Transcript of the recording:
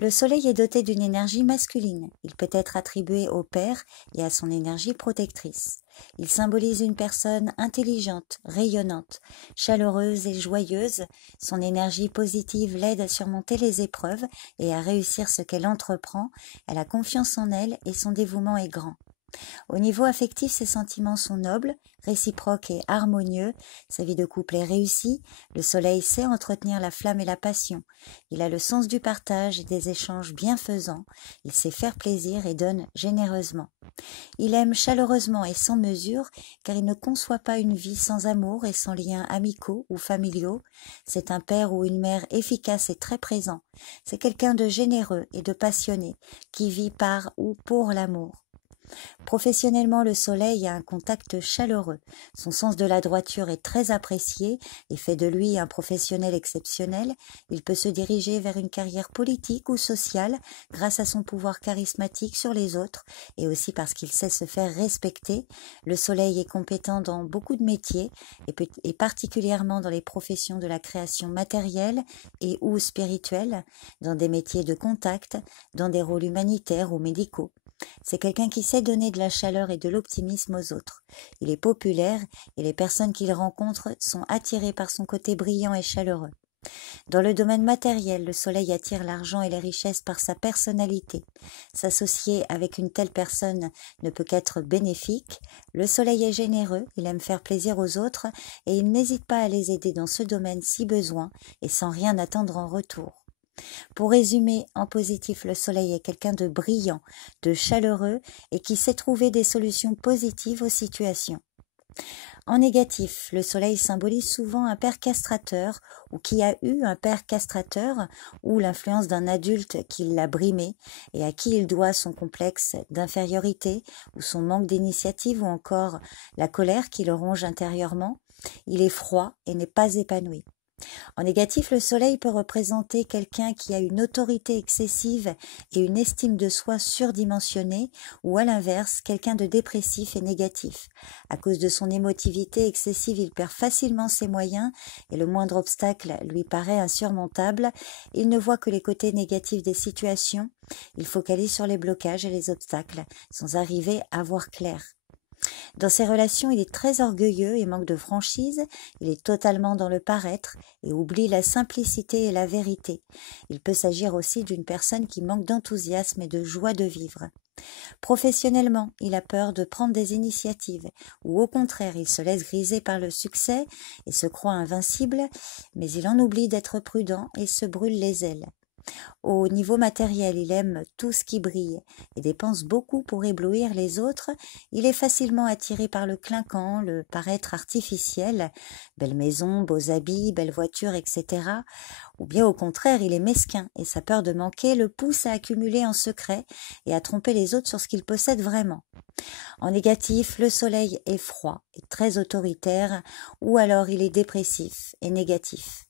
Le soleil est doté d'une énergie masculine. Il peut être attribué au père et à son énergie protectrice. Il symbolise une personne intelligente, rayonnante, chaleureuse et joyeuse. Son énergie positive l'aide à surmonter les épreuves et à réussir ce qu'elle entreprend. Elle a confiance en elle et son dévouement est grand. Au niveau affectif, ses sentiments sont nobles, réciproques et harmonieux. Sa vie de couple est réussie. Le soleil sait entretenir la flamme et la passion. Il a le sens du partage et des échanges bienfaisants. Il sait faire plaisir et donne généreusement. Il aime chaleureusement et sans mesure, car il ne conçoit pas une vie sans amour et sans liens amicaux ou familiaux. C'est un père ou une mère efficace et très présent. C'est quelqu'un de généreux et de passionné, qui vit par ou pour l'amour. Professionnellement, le soleil a un contact chaleureux. Son sens de la droiture est très apprécié et fait de lui un professionnel exceptionnel. Il peut se diriger vers une carrière politique ou sociale grâce à son pouvoir charismatique sur les autres et aussi parce qu'il sait se faire respecter. Le soleil est compétent dans beaucoup de métiers et particulièrement dans les professions de la création matérielle et ou spirituelle, dans des métiers de contact, dans des rôles humanitaires ou médicaux. C'est quelqu'un qui sait donner de la chaleur et de l'optimisme aux autres. Il est populaire et les personnes qu'il rencontre sont attirées par son côté brillant et chaleureux. Dans le domaine matériel, le soleil attire l'argent et les richesses par sa personnalité. S'associer avec une telle personne ne peut qu'être bénéfique. Le soleil est généreux, il aime faire plaisir aux autres et il n'hésite pas à les aider dans ce domaine si besoin et sans rien attendre en retour. Pour résumer, en positif, le soleil est quelqu'un de brillant, de chaleureux et qui sait trouver des solutions positives aux situations. En négatif, le soleil symbolise souvent un père castrateur ou qui a eu un père castrateur ou l'influence d'un adulte qui l'a brimé et à qui il doit son complexe d'infériorité ou son manque d'initiative ou encore la colère qui le ronge intérieurement. Il est froid et n'est pas épanoui. En négatif, le soleil peut représenter quelqu'un qui a une autorité excessive et une estime de soi surdimensionnée, ou à l'inverse, quelqu'un de dépressif et négatif. À cause de son émotivité excessive, il perd facilement ses moyens et le moindre obstacle lui paraît insurmontable. Il ne voit que les côtés négatifs des situations. Il focalise sur les blocages et les obstacles, sans arriver à voir clair. Dans ses relations, il est très orgueilleux et manque de franchise, il est totalement dans le paraître et oublie la simplicité et la vérité. Il peut s'agir aussi d'une personne qui manque d'enthousiasme et de joie de vivre. Professionnellement, il a peur de prendre des initiatives, ou au contraire, il se laisse griser par le succès et se croit invincible, mais il en oublie d'être prudent et se brûle les ailes. Au niveau matériel, il aime tout ce qui brille et dépense beaucoup pour éblouir les autres. Il est facilement attiré par le clinquant, le paraître artificiel, belle maison, beaux habits, belle voiture, etc. Ou bien au contraire, il est mesquin et sa peur de manquer le pousse à accumuler en secret et à tromper les autres sur ce qu'il possède vraiment. En négatif, le soleil est froid et très autoritaire, ou alors il est dépressif et négatif.